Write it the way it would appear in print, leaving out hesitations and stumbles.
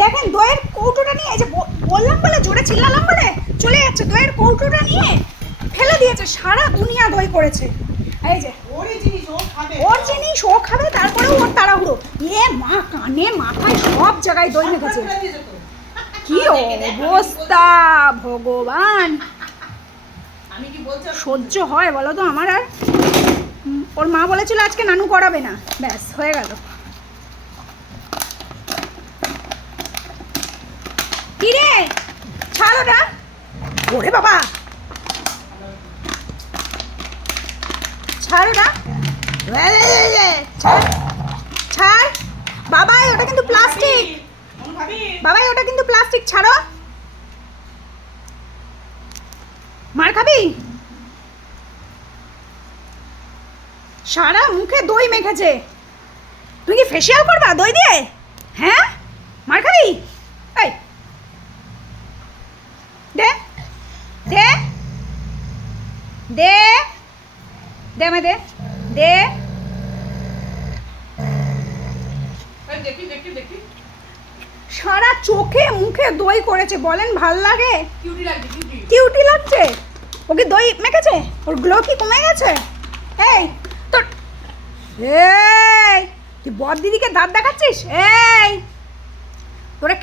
দেখেন দইয়ের কৌটোটা নিয়ে, এই যে বললাম বলে জোরে চিল্লালাম বলে চলে যাচ্ছে, দইয়ের কৌটোটা নিয়ে ফেলে দিয়েছে। সারা দুনিয়া দই করেছে। এই যে ওর জিনিস ও খাবে, তারপরেও ওর তাড়াহুড়ো। এ মা, কানে মাথায় সব জায়গায় দই মেখেছে। কি অবস্থা ভগবান, সহ্য হয় বলো তো আমার? আর ওর মা বলেছিল আজকে নানু করাবে না, ব্যাস হয়ে গেল। কি রে, ছাড় ওটা। ওরে বাবা, ছাড় ওটা, ছাড় ছাড়। বাবাই ওটা কিন্তু প্লাস্টিক, বাবাই ওটা কিন্তু প্লাস্টিক, ছাড়ো। মার খাবি? সারা মুখে দই মেখেছে। তুই কি ফেসিয়াল করবা দই দিয়ে? হ্যাঁ, মার খাবি? এই দে দে দে দে, আমায় দে দে। সারা চোখে মুখে দই করেছে, বলেন ভাল লাগে? কিউটি লাগছে। ওকে দই মেখেছে, ওর গ্লো কি কমে গেছে? এই তোর, এই তুই বর দিদিকে দাঁত দেখাচ্ছিস? এই তোরা